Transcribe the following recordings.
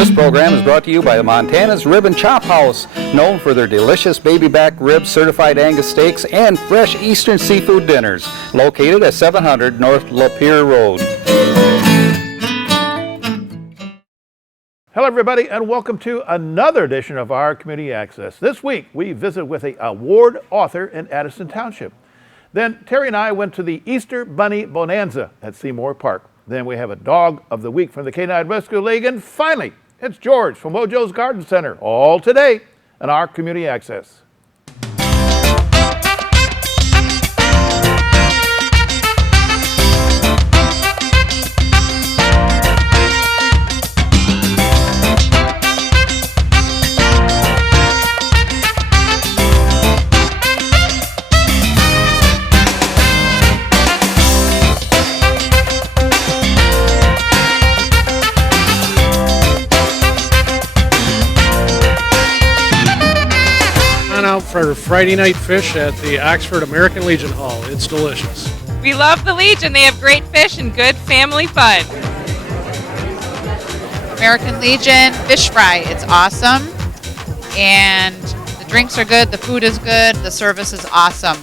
This program is brought to you by Montana's Rib and Chop House, known for their delicious baby back ribs, certified Angus steaks, and fresh Eastern seafood dinners. Located at 700 North Lapeer Road. Hello everybody, and welcome to another edition of our Community Access. This week we visit with an award author in Addison Township. Then Terry and I went to the Easter Bunny Bonanza at Seymour Park. Then we have a Dog of the Week from the Canine Rescue League, and finally it's George from Wojo's Garden Center, all today on our Community Access. Out for Friday night fish at the Oxford American Legion Hall. It's delicious. We love the Legion. They have great fish and good family fun. American Legion fish fry. It's awesome. And the drinks are good. The food is good. The service is awesome.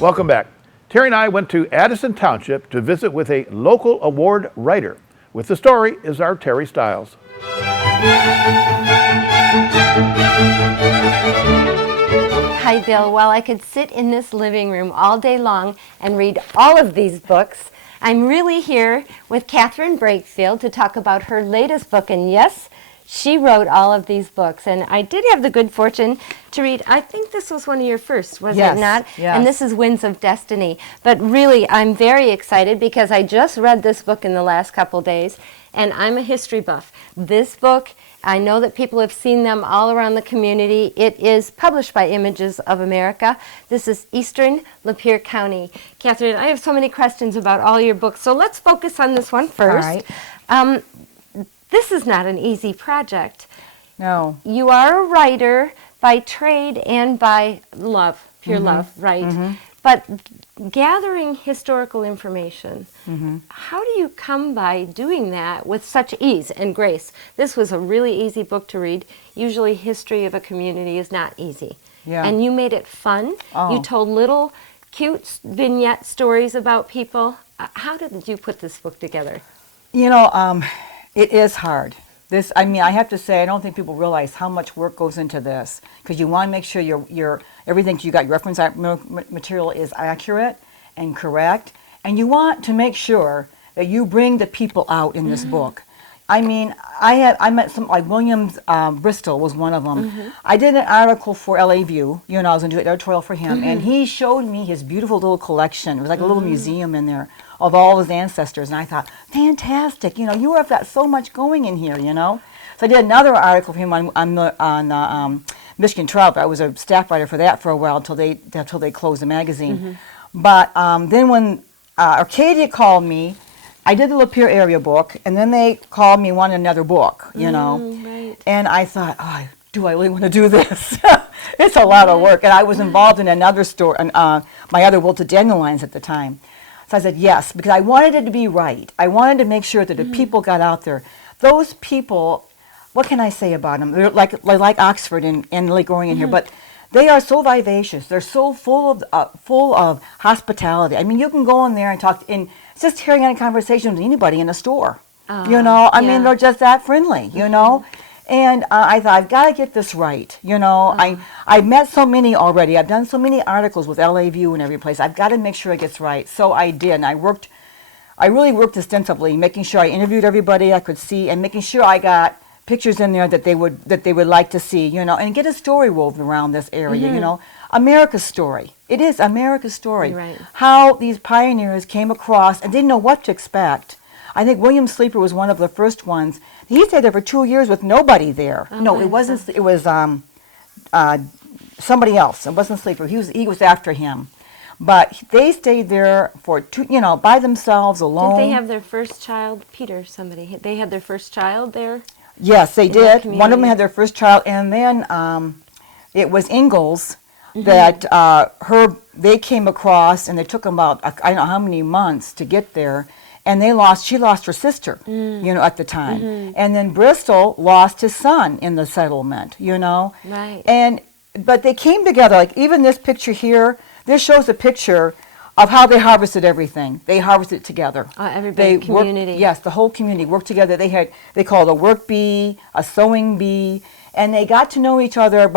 Welcome back. Terry and I went to Addison Township to visit with a local award writer. With the story is our Terry Stiles. Hi, Bill. Well, I could sit in this living room all day long and read all of these books. I'm really here with Catherine Breakfield to talk about her latest book, and yes, she wrote all of these books, and I did have the good fortune to read, I think this was one of your first, was it not? Yes. And this is Winds of Destiny. But really, I'm very excited because I just read this book in the last couple days, and I'm a history buff. This book, I know that people have seen them all around the community. It is published by Images of America. This is Eastern Lapeer County. Catherine, I have so many questions about all your books, so let's focus on this one first. All right. This is not an easy project. No. You are a writer by trade and by love, pure love, right? But gathering historical information, how do you come by doing that with such ease and grace? This was a really easy book to read. Usually history of a community is not easy. Yeah. And you made it fun. Oh. You told little cute vignette stories about people. How did you put this book together? You know, it is hard. I mean, I have to say, I don't think people realize how much work goes into this, because you want to make sure your everything you got, your reference material is accurate and correct, and you want to make sure that you bring the people out in this book. I mean, I met some, like Williams Bristol was one of them. I did an article for LA View, you know, I was going to do an editorial for him, and he showed me his beautiful little collection. It was like a little museum in there of all his ancestors, and I thought, fantastic, you know, you have got so much going in here, you know. So I did another article for him on Michigan Trout. I was a staff writer for that for a while until they closed the magazine. But then when Arcadia called me, I did the Lapeer area book, and then they called me wanted another book, you know. Right. And I thought, oh, do I really want to do this? It's a lot of work. And I was involved in another story, my other wilted dandelions at the time. So I said yes, because I wanted it to be right. I wanted to make sure that the people got out there. Those people, what can I say about them? They're like Oxford and Lake Orion here, but they are so vivacious. They're so full of hospitality. I mean, you can go in there and talk, and just hearing any conversation with anybody in a store. You know, I mean, they're just that friendly, you know. And I thought, I've got to get this right, you know. I've met so many already. I've done so many articles with LA View and every place. I've got to make sure it gets right. So I did, and I really worked extensively, making sure I interviewed everybody I could see, and making sure I got pictures in there that they would like to see, you know, and get a story woven around this area, you know. America's story. It is America's story. Right. How these pioneers came across and didn't know what to expect. I think William Sleeper was one of the first ones. He stayed there for 2 years with nobody there. No, it wasn't. It was somebody else. It wasn't Sleeper. He was after him. But they stayed there for by themselves, alone. Did they have their first child, Peter? They had their first child there. Yes, they did. One of them had their first child, and then it was Ingalls. that they came across, and it took them about I don't know how many months to get there, and she lost her sister, at the time, and then Bristol lost his son in the settlement, Right. But they came together. Like even this picture here, this shows a picture of how they harvested everything. They harvested together. Everybody, community. Yes, the whole community worked together. They called a work bee, a sewing bee, and they got to know each other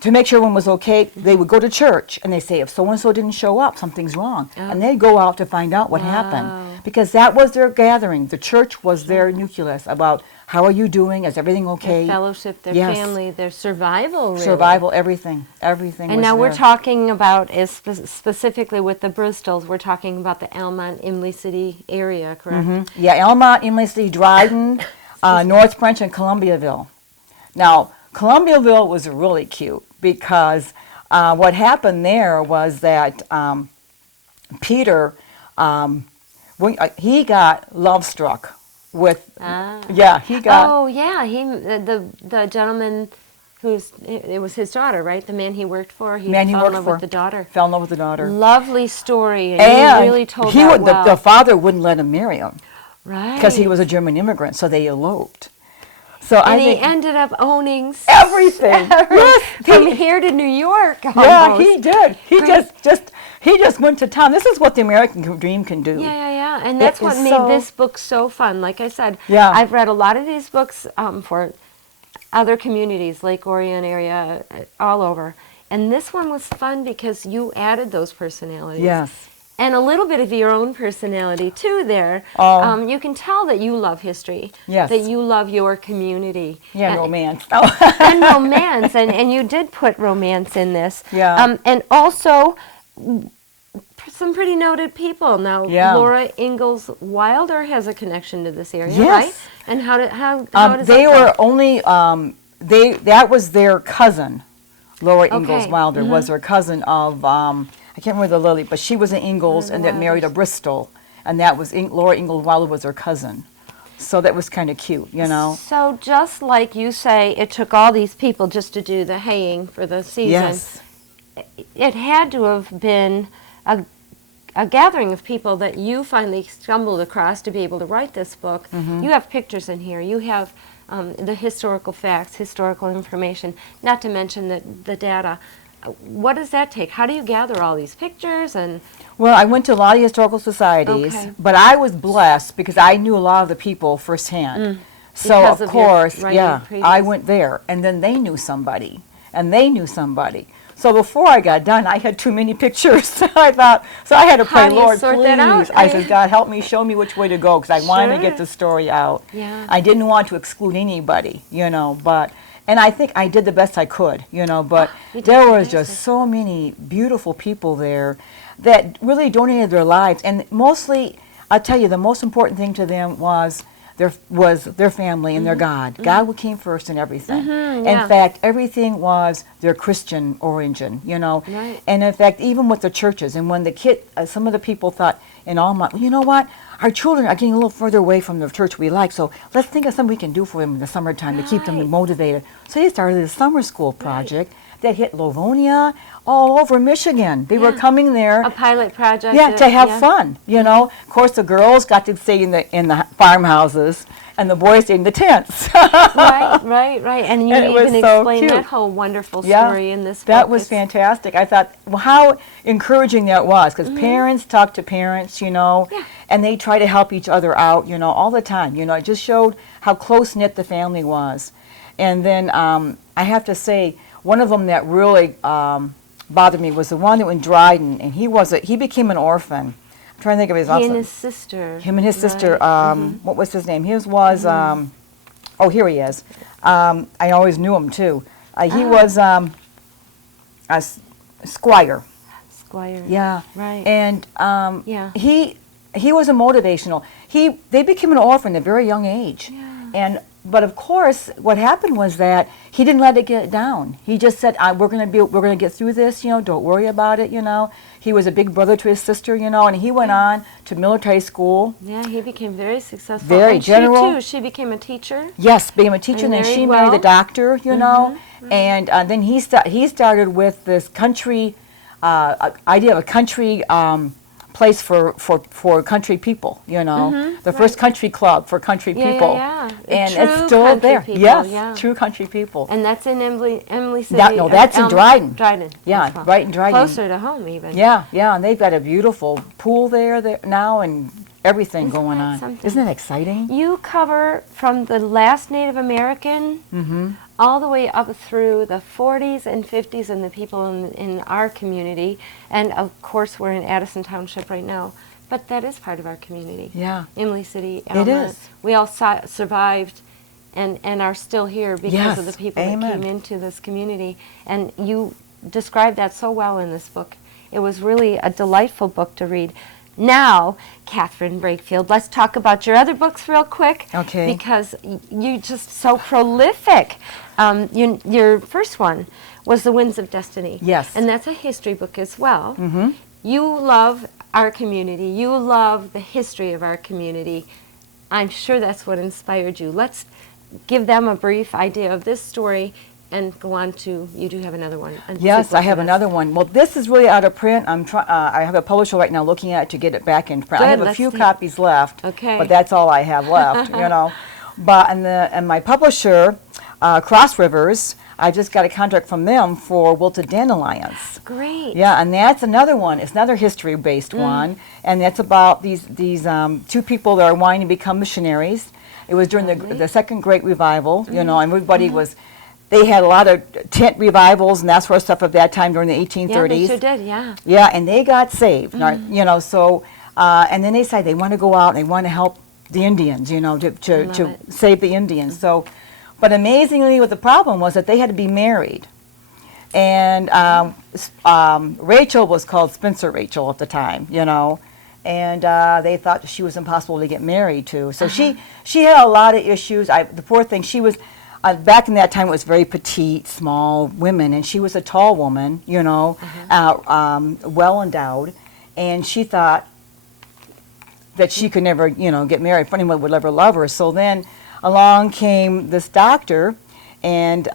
to make sure everyone was okay. They would go to church and they say, if so-and-so didn't show up, something's wrong. And they'd go out to find out what happened. Because that was their gathering. The church was their nucleus about how are you doing? Is everything okay? Their fellowship, their Yes. family, their survival, really. Survival, everything. Everything And was now we're there. talking about, specifically with the Bristols, we're talking about the Almont, Imlay City area, correct? Yeah, Almont, Imlay City, Dryden, North French, and Columbiaville. Now, Columbiaville was really cute because what happened there was that Peter, he got love struck with, he got, Oh, yeah, the gentleman it was his daughter, right? The man he worked for, he fell in love with the daughter. Fell in love with the daughter. Lovely story, and And you really told that well. the father wouldn't let him marry him Right. because he was a German immigrant, so they eloped. So And I he think ended up owning everything. Yes, from here to New York. yeah, almost. he did. He Right. just went to town. This is what the American dream can do. Yeah. And that's It what is made so- this book so fun. Like I said, Yeah. I've read a lot of these books for other communities, Lake Orion area, all over. And this one was fun because you added those personalities. Yes. And a little bit of your own personality, too, there. Oh. You can tell that you love history. Yes. That you love your community. Yeah, And- romance. and romance, and you did put romance in this. Yeah. And also some pretty noted people. Now, Yeah. Laura Ingalls Wilder has a connection to this area, Yes. right? And how does They that were go? only that was their cousin. Laura Ingalls Okay. Wilder was her cousin of I can't remember the Lily, but she was an Ingalls and that married a Bristol, and that was Laura Ingalls Wilder was her cousin. So that was kind of cute, So just like you say, it took all these people just to do the haying for the season. Yes. It had to have been a gathering of people that you finally stumbled across to be able to write this book. You have pictures in here. You have the historical facts, historical information, not to mention the data. What does that take? How do you gather all these pictures? And Well, I went to a lot of historical societies, Okay. but I was blessed because I knew a lot of the people firsthand. So Because of of your course, writing yeah, previous. I went there, and then they knew somebody, and they knew somebody. So before I got done, I had too many pictures. I thought, so I had to How pray, do you Lord, sort please. that out? I said, God, help me, show me which way to go, because I wanted to Sure. get the story out. Yeah. I didn't want to exclude anybody, but. And I think I did the best I could, but You did there was fantastic. just so many beautiful people there that really donated their lives. And mostly, I'll tell you, the most important thing to them was their family and their God. God came first in everything. yeah. In fact, everything was their Christian origin, Right. And in fact, even with the churches, and when some of the people thought in Almont, well, you know what? Our children are getting a little further away from the church we like, so let's think of something we can do for them in the summertime to keep them Right. motivated. So they started a summer school project that hit Livonia, all over Michigan. They were Yeah. coming there. a pilot project. Yeah, to have yeah. fun, Of course, the girls got to stay in the farmhouses, and the boys stayed in the tents. Right. And you And it was even so explained cute. that whole wonderful Yeah, story in this book. That was It's- fantastic. I thought, well, how encouraging that was, because parents talk to parents, and they try to help each other out, all the time. It just showed how close-knit the family was. And then I have to say, one of them that really bothered me was the one that went in Dryden, and he became an orphan. I'm trying to think of his He and also- his sister. Him and his sister, Right. what was his name? His was, oh, here he is. I always knew him, too. He was a squire. Squire. Yeah. Right. And Yeah. he was a motivational. They became an orphan at a very young age. Yeah. And But of course, what happened was that he didn't let it get down. He just said, we're going to get through this, don't worry about it, He was a big brother to his sister, and he went on to military school. Yeah, he became very successful. Very and general. She too, she became a teacher. Yes, became a teacher, and then she married a doctor, And then he started with this country, idea of a country place for country people, the first country club for country people. Yeah. And True it's still country there. people, Yes, yeah. true country people. And that's in Emily City. No, that's in Dryden. Dryden. Yeah, as well. right in Dryden. Closer to home, even. Yeah, and they've got a beautiful pool there now and everything Isn't going that on. something? Isn't that exciting? You cover from the last Native American all the way up through the 40s and 50s and the people in our community. And of course, we're in Addison Township right now. But that is part of our community. Yeah. Emily City, It Alma. is. We all survived and are still here because of the Yes, people that amen. came into this community. And you described that so well in this book. It was really a delightful book to read. Now, Catherine Breakfield, let's talk about your other books real quick. Okay. Because you're just so prolific. Your first one was The Winds of Destiny. Yes. And that's a history book as well. You love our community. You love the history of our community. I'm sure that's what inspired you. Let's give them a brief idea of this story and go on to, you do have another one. Yes, I have another one. Well, this is really out of print. I have a publisher right now looking at it to get it back in print. I Good, have a let's few see. copies left, Okay. but that's all I have left, But and my publisher, Cross Rivers, I just got a contract from them for Wilted Dandelions. Great. Yeah, and that's another one. It's another history-based one, and that's about these two people that are wanting to become missionaries. It was during the Second Great Revival, and everybody was. They had a lot of tent revivals and that sort of stuff at that time during the 1830s. Yeah, they sure did, yeah. Yeah, and they got saved. So and then they decided they want to go out and they want to help the Indians, to save the Indians. So. But amazingly, what the problem was that they had to be married. And Rachel was called Spencer Rachel at the time, and they thought she was impossible to get married to. So she had a lot of issues. The poor thing, she was, back in that time, it was very petite, small women, and she was a tall woman, well endowed, and she thought that she could never, get married. If anyone would ever love her. So then along came this doctor, and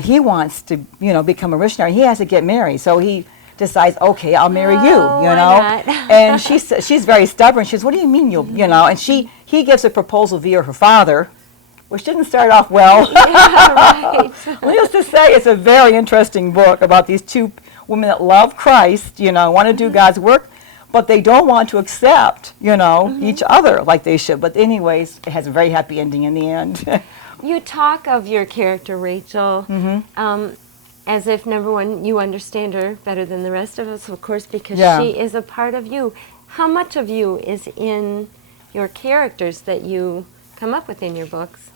he wants to, become a missionary. He has to get married, so he decides, okay, I'll marry you, why not? And she's very stubborn. She says, what do you mean And he gives a proposal via her father, which didn't start off well. Yeah, right. Needless to say, it's a very interesting book about these two women that love Christ, want to do God's work, but they don't want to accept, each other like they should. But anyways, it has a very happy ending in the end. You talk of your character, Rachel, as if, number one, you understand her better than the rest of us, of course, because she is a part of you. How much of you is in your characters that you come up with in your books?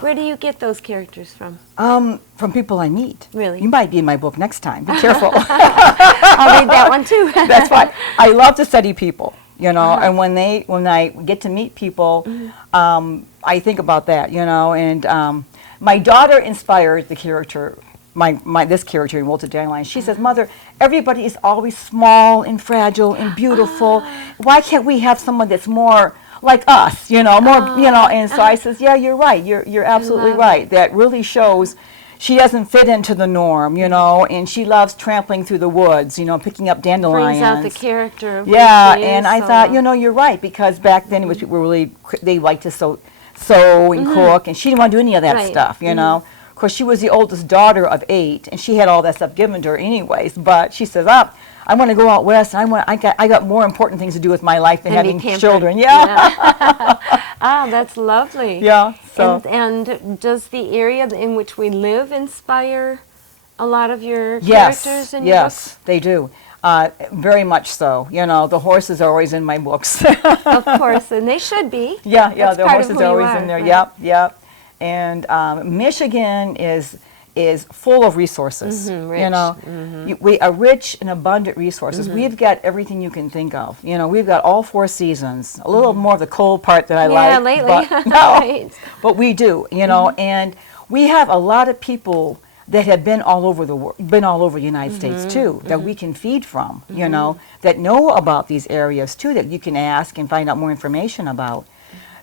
Where do you get those characters from? From people I meet. Really? You might be in my book next time. Be careful. I'll read that one too. That's why I love to study people, and when I get to meet people, I think about that, and my daughter inspired the character, this character in Wilted Dandelions. She says, Mother, everybody is always small and fragile and beautiful. Why can't we have someone that's more like us, more, and so I says, yeah, you're right. You're absolutely right. That really shows she doesn't fit into the norm, and she loves trampling through the woods, picking up dandelions. Brings out the character of who Yeah, she is, and I thought, you're right, because back then it was people really, they liked to sew and cook, and she didn't want to do any of that stuff, Of course, she was the oldest daughter of 8, and she had all that stuff given to her anyways, but she says, I want to go out west. I got more important things to do with my life than having children. Yeah. That's lovely. Yeah. So. And does the area in which we live inspire a lot of your characters in your books? Yes, they do. Very much so. The horses are always in my books. Of course, and they should be. Yeah, That's the part of horses who are you always in there. right? Yep. And Michigan is is full of resources. rich. You know, we are rich and abundant resources. We've got everything you can think of. You know, we've got all 4 seasons. A little more of the cold part that I like. Yeah, lately. But, no, Right. but we do. You know, and we have a lot of people that have been all over the United States too, that we can feed from. You know, that know about these areas too, that you can ask and find out more information about.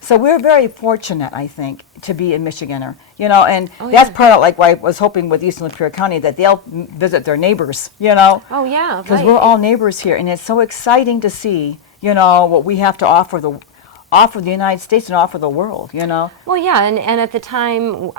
So we're very fortunate, I think, to be a Michiganer, you know, and that's part of like why I was hoping with Eastern Lapeer County that they'll visit their neighbors, you know. Oh, yeah, Because right. we're all neighbors here, and it's so exciting to see, you know, what we have to offer the United States and offer the world, you know. Well, yeah, and at the time,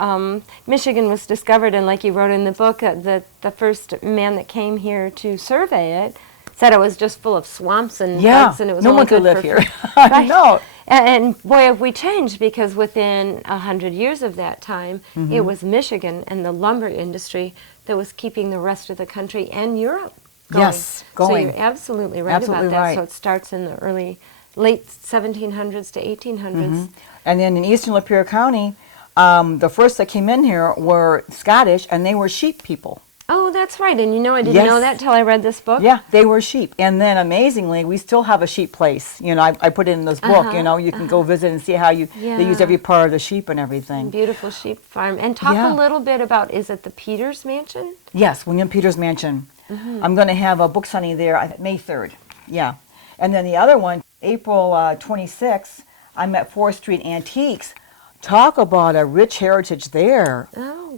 Michigan was discovered, and like you wrote in the book, the first man that came here to survey it said it was just full of swamps and bugs, and it was no only one could good live for here. Right. I know. And boy, have we changed, because within 100 years of that time, it was Michigan and the lumber industry that was keeping the rest of the country and Europe going. Yes, going. So you're absolutely right Absolutely about that. right. So it starts in the late 1700s to 1800s. And then in Eastern Lapeer County, the first that came in here were Scottish, and they were sheep people. Oh, that's right. And you know, I didn't know Yes. that till I read this book. Yeah, they were sheep. And then amazingly, we still have a sheep place. You know, I put it in this book, you know, you can go visit and see how they use Yeah. every part of the sheep and everything. Beautiful sheep farm. And talk Yeah. a little bit about, is it the Peters Mansion? Yes, William Peters Mansion. I'm going to have a book signing there May 3rd. Yeah. And then the other one, April 26th, I'm at 4th Street Antiques. Talk about a rich heritage there.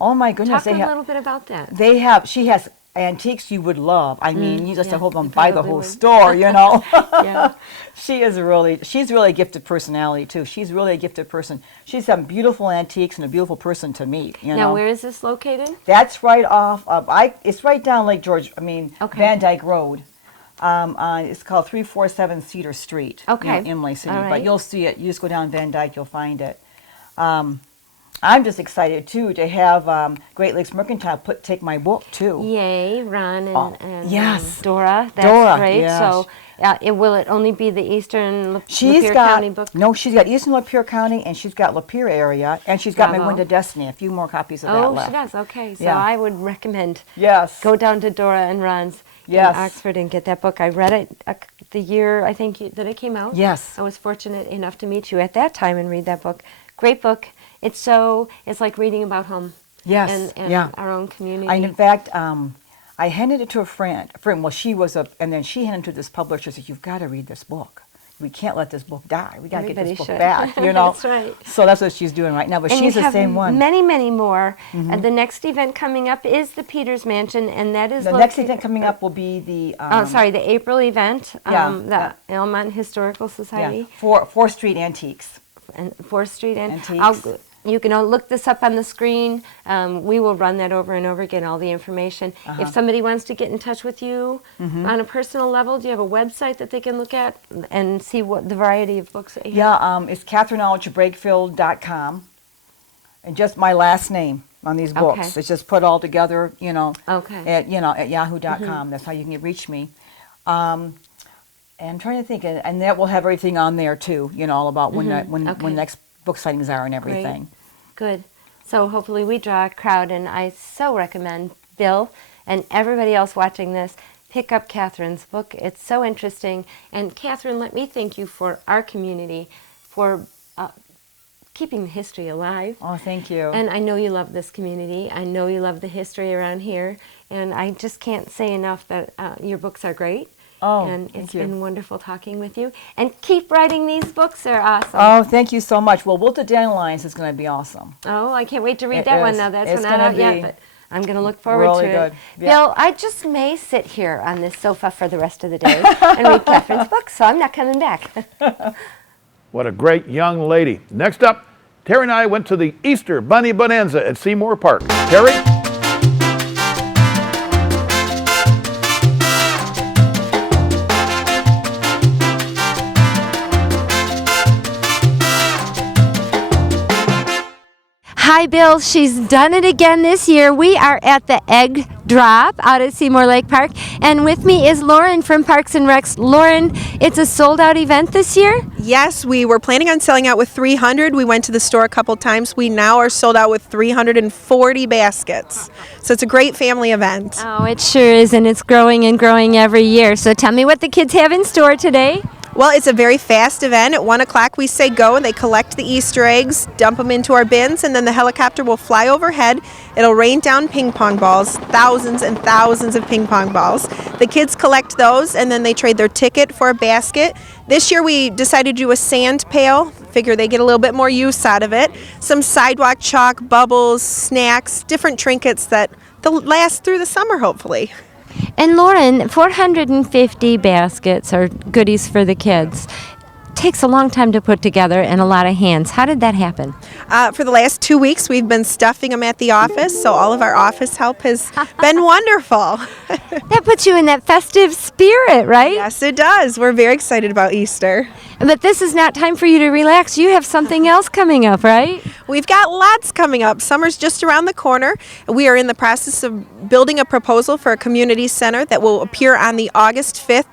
Oh my goodness. Talk a little bit about that. She has antiques you would love. I mean, you just yeah, hope them you buy the probably whole would. store, you know. Yeah. She's really a gifted personality too. She's really a gifted person. She's some beautiful antiques and a beautiful person to meet, you Now, know. where is this located? That's right off of, it's right down Lake George, Okay. Van Dyke Road. It's called 347 Cedar Street, Okay. in Imlay City. All But right. you'll see it. You just go down Van Dyke, you'll find it. I'm just excited too to have Great Lakes Mercantile take my book too. Yay, Ron and yes. Dora. That's Dora, great. yes. So, will it only be the Eastern She's Lapeer got County book? no. She's got Eastern Lapeer County, and she's got Lapeer area, and she's got My Bravo. Winter Destiny. A few more copies of that Oh, left. she does. Okay, so Yeah. I would recommend Yes. go down to Dora and Ron's Yes. in Oxford and get that book. I read it the year I think that it came out. Yes. I was fortunate enough to meet you at that time and read that book. Great book. It's like reading about home. Yes. And yeah. our own community. In fact, I handed it to a friend. Well, she was and then she handed it to this publisher. Said, "You've got to read this book. We can't let this book die. We got to get Everybody this book should. back." You know. That's right. So that's what she's doing right now. But And she's you the have same one. many, many more. The next event coming up is the Peters Mansion, and that is The next event coming up will be the the April event. Yeah. The Elmont Historical Society. 4th Street Antiques. And 4th Street Antiques. You can look this up on the screen. We will run that over and over again, all the information. If somebody wants to get in touch with you on a personal level, do you have a website that they can look at and see what the variety of books that you have? Yeah, it's CatherineAlchBreakfield.com, and just my last name on these books. Okay. It's just put all together, you know, Okay. at yahoo.com. That's how you can reach me. And I'm trying to think, and that will have everything on there too, you know, all about when Okay. next book signings are and everything. Good. So hopefully we draw a crowd, and I so recommend Bill and everybody else watching this, pick up Catherine's book. It's so interesting. And Catherine, let me thank you for our community, for keeping the history alive. Oh, thank you. And I know you love this community. I know you love the history around here. And I just can't say enough that your books are great. Oh, and thank it's you. been wonderful talking with you. And keep writing these books. They're awesome. Oh, thank you so much. Well, Wilted Dandelions is going to be awesome. Oh, I can't wait to read It that one is. now. That's It's not gonna out yet, be but I'm going to look forward really to good. it. Yeah. Bill, I just may sit here on this sofa for the rest of the day and read Catherine's book, so I'm not coming back. What a great young lady. Next up, Terry and I went to the Easter Bunny Bonanza at Seymour Park. Terry? Hi, Bill. She's done it again this year. We are at the Egg drop out at Seymour Lake Park. And with me is Lauren from Parks and Recs. Lauren, it's a sold-out event this year? Yes, we were planning on selling out with 300. We went to the store a couple times. We now are sold out with 340 baskets. So it's a great family event. Oh, it sure is, and it's growing and growing every year. So tell me what the kids have in store today. Well, it's a very fast event. At 1 o'clock we say go, and they collect the Easter eggs, dump them into our bins, and then the helicopter will fly overhead. It'll rain down ping pong balls, thousands and thousands of ping pong balls. The kids collect those, and then they trade their ticket for a basket. This year we decided to do a sand pail. Figure they get a little bit more use out of it. Some sidewalk chalk, bubbles, snacks, different trinkets that they'll last through the summer, hopefully. And Lauren, 450 baskets are goodies for the kids. Takes a long time to put together and a lot of hands. How did that happen? For the last 2 weeks, we've been stuffing them at the office, so all of our office help has been wonderful. That puts you in that festive spirit, right? Yes, it does. We're very excited about Easter. But this is not time for you to relax. You have something else coming up, right? We've got lots coming up. Summer's just around the corner. We are in the process of building a proposal for a community center that will appear on the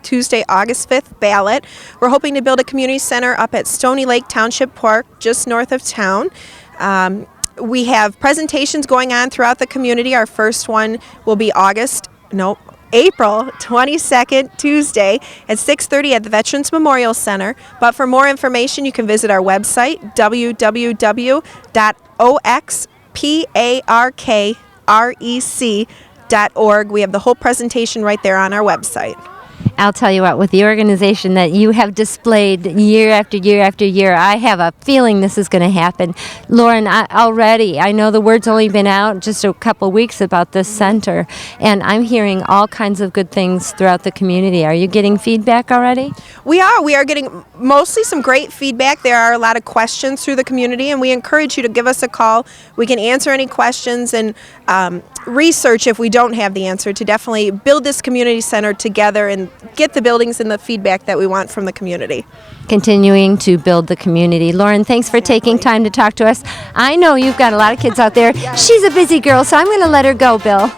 Tuesday, August 5th ballot. We're hoping to build a community center up at Stony Lake Township Park, just north of town. We have presentations going on throughout the community. Our first one will be April 22nd, Tuesday at 6:30 at the Veterans Memorial Center. But for more information, you can visit our website, www.oxparkrec.org. We have the whole presentation right there on our website. I'll tell you what, with the organization that you have displayed year after year after year, I have a feeling this is going to happen. Lauren, I know the word's only been out just a couple weeks about this center, and I'm hearing all kinds of good things throughout the community. Are you getting feedback already? We are getting mostly some great feedback. There are a lot of questions through the community, and we encourage you to give us a call. We can answer any questions and research if we don't have the answer to definitely build this community center together and get the buildings and the feedback that we want from the community. Continuing to build the community. Lauren, thanks for taking time to talk to us. I know you've got a lot of kids out there. She's a busy girl, so I'm going to let her go, Bill.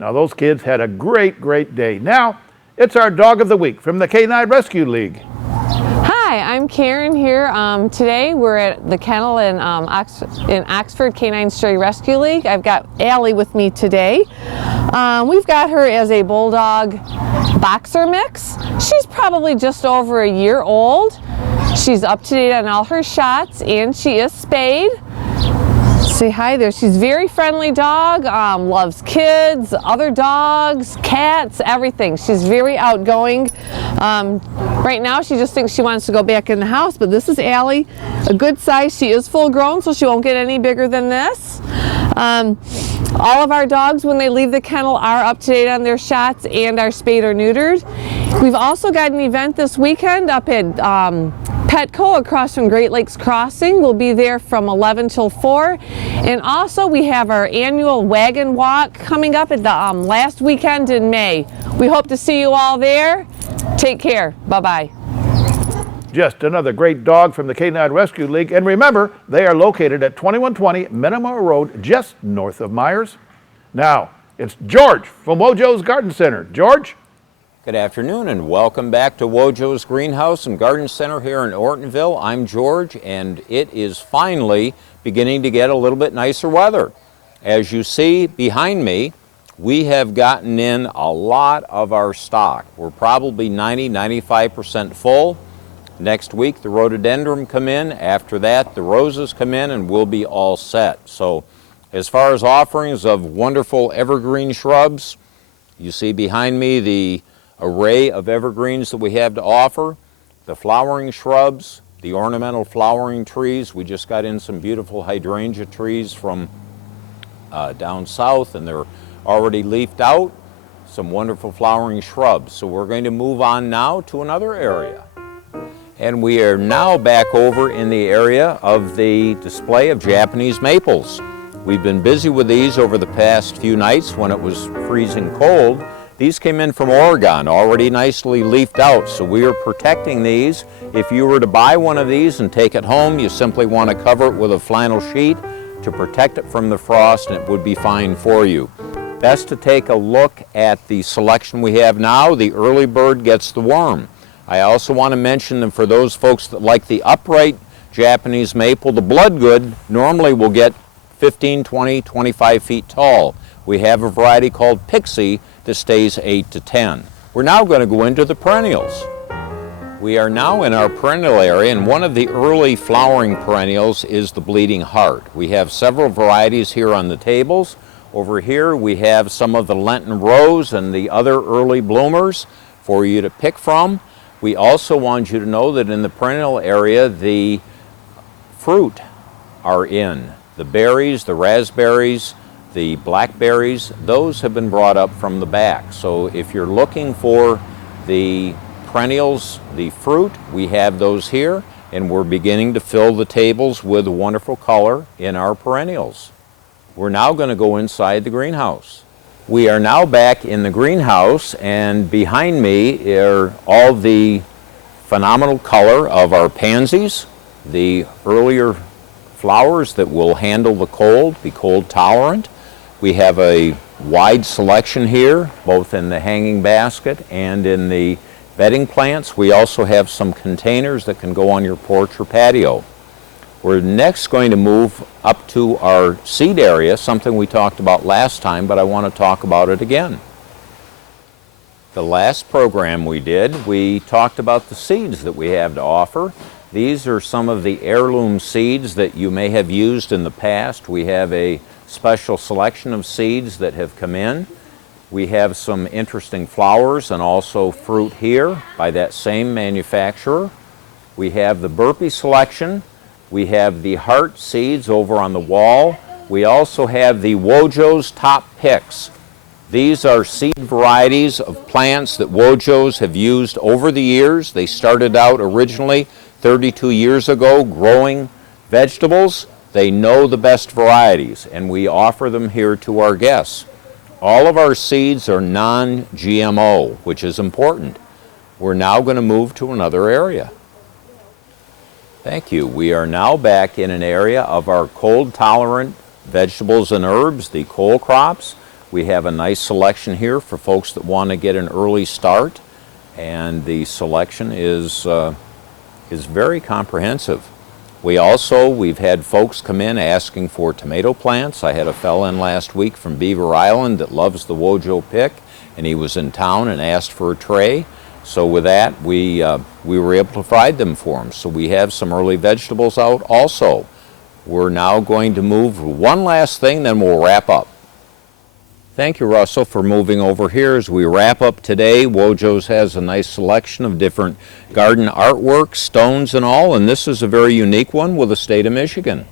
Now, those kids had a great, great day. Now, it's our Dog of the Week from the Canine Rescue League. Hi, I'm Karen here. Today we're at the kennel in Oxford Canine Stray Rescue League. I've got Allie with me today. We've got her as a Bulldog Boxer mix. She's probably just over a year old. She's up to date on all her shots, and she is spayed. Say hi there. She's a very friendly dog, loves kids, other dogs, cats, everything. She's very outgoing. Right now she just thinks she wants to go back in the house, but this is Allie, a good size. She is full grown, so she won't get any bigger than this. All of our dogs, when they leave the kennel, are up to date on their shots and are spayed or neutered. We've also got an event this weekend up at Petco across from Great Lakes Crossing. We'll be there from 11 till 4. And also we have our annual wagon walk coming up at the last weekend in May. We hope to see you all there. Take care. Bye-bye. Just another great dog from the Canine Rescue League. And remember, they are located at 2120 Minima Road, just north of Myers. Now, it's George from Wojo's Garden Center. George? Good afternoon and welcome back to Wojo's Greenhouse and Garden Center here in Ortonville. I'm George, and it is finally beginning to get a little bit nicer weather. As you see behind me, we have gotten in a lot of our stock. We're probably 95% full. Next week the rhododendron come in. After that the roses come in, and we'll be all set. So as far as offerings of wonderful evergreen shrubs, you see behind me the array of evergreens that we have to offer. the flowering shrubs, the ornamental flowering trees. We just got in some beautiful hydrangea trees from down south, and they're already leafed out. Some wonderful flowering shrubs. So we're going to move on now to another area. And we are now back over in the area of the display of Japanese maples. We've been busy with these over the past few nights when it was freezing cold. These came in from Oregon, already nicely leafed out, so we are protecting these. If you were to buy one of these and take it home, you simply want to cover it with a flannel sheet to protect it from the frost, and it would be fine for you. Best to take a look at the selection we have now. The early bird gets the worm. I also want to mention that for those folks that like the upright Japanese maple, the bloodgood normally will get 15, 20, 25 feet tall. We have a variety called Pixie that stays 8 to 10. We're now going to go into the perennials. We are now in our perennial area, and one of the early flowering perennials is the bleeding heart. We have several varieties here on the tables. Over here we have some of the Lenten rose and the other early bloomers for you to pick from. We also want you to know that in the perennial area the fruit are in. The berries, the raspberries, the blackberries, those have been brought up from the back. So if you're looking for the perennials, the fruit, we have those here, and we're beginning to fill the tables with wonderful color in our perennials. We're now going to go inside the greenhouse. We are now back in the greenhouse, and behind me are all the phenomenal color of our pansies, the earlier flowers that will handle the cold, be cold tolerant. We have a wide selection here, both in the hanging basket and in the bedding plants. We also have some containers that can go on your porch or patio. We're next going to move up to our seed area, something we talked about last time, but I want to talk about it again. The last program we did, we talked about the seeds that we have to offer. These are some of the heirloom seeds that you may have used in the past. We have a special selection of seeds that have come in. We have some interesting flowers and also fruit here by that same manufacturer. We have the Burpee selection. We have the heart seeds over on the wall. We also have the Wojo's Top Picks. These are seed varieties of plants that Wojo's have used over the years. They started out originally 32 years ago growing vegetables. They know the best varieties, and we offer them here to our guests. All of our seeds are non-GMO, which is important. We're now going to move to another area. Thank you. We are now back in an area of our cold-tolerant vegetables and herbs, the cole crops. We have a nice selection here for folks that want to get an early start, and the selection is very comprehensive. We've had folks come in asking for tomato plants. I had a fella in last week from Beaver Island that loves the Wojo pick, and he was in town and asked for a tray. So with that, we were able to provide them for him. So we have some early vegetables out also. We're now going to move one last thing, then we'll wrap up. Thank you, Russell, for moving over here. As we wrap up today, Wojo's has a nice selection of different garden artwork, stones and all, and this is a very unique one with the state of Michigan.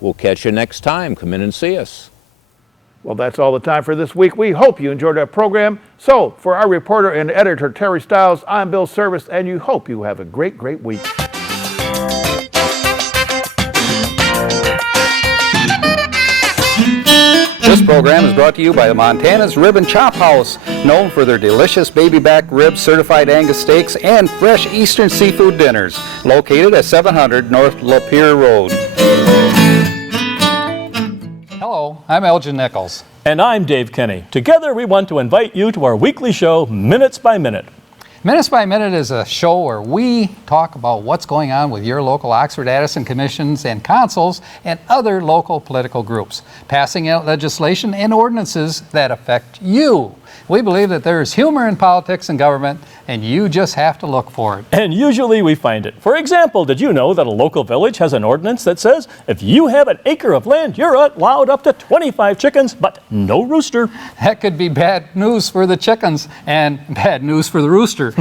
We'll catch you next time. Come in and see us. Well, that's all the time for this week. We hope you enjoyed our program. So, for our reporter and editor, Terry Stiles, I'm Bill Service, and you hope you have a great, great week. This program is brought to you by Montana's Rib and Chop House, known for their delicious baby back ribs, certified Angus steaks, and fresh Eastern seafood dinners. Located at 700 North Lapeer Road. Hello, I'm Elgin Nichols. And I'm Dave Kenny. Together we want to invite you to our weekly show, Minutes by Minute. Minutes by Minute is a show where we talk about what's going on with your local Oxford-Addison commissions and councils and other local political groups, passing out legislation and ordinances that affect you. We believe that there is humor in politics and government, and you just have to look for it. And usually we find it. For example, did you know that a local village has an ordinance that says if you have an acre of land, you're allowed up to 25 chickens, but no rooster? That could be bad news for the chickens and bad news for the rooster.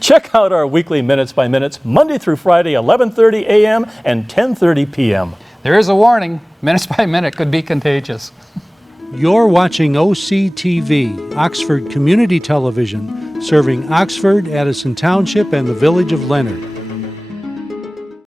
Check out our weekly Minutes by Minutes, Monday through Friday, 11:30 a.m. and 10:30 p.m. There is a warning, minutes by minute could be contagious. You're watching OCTV, Oxford Community Television, serving Oxford, Addison Township, and the village of Leonard.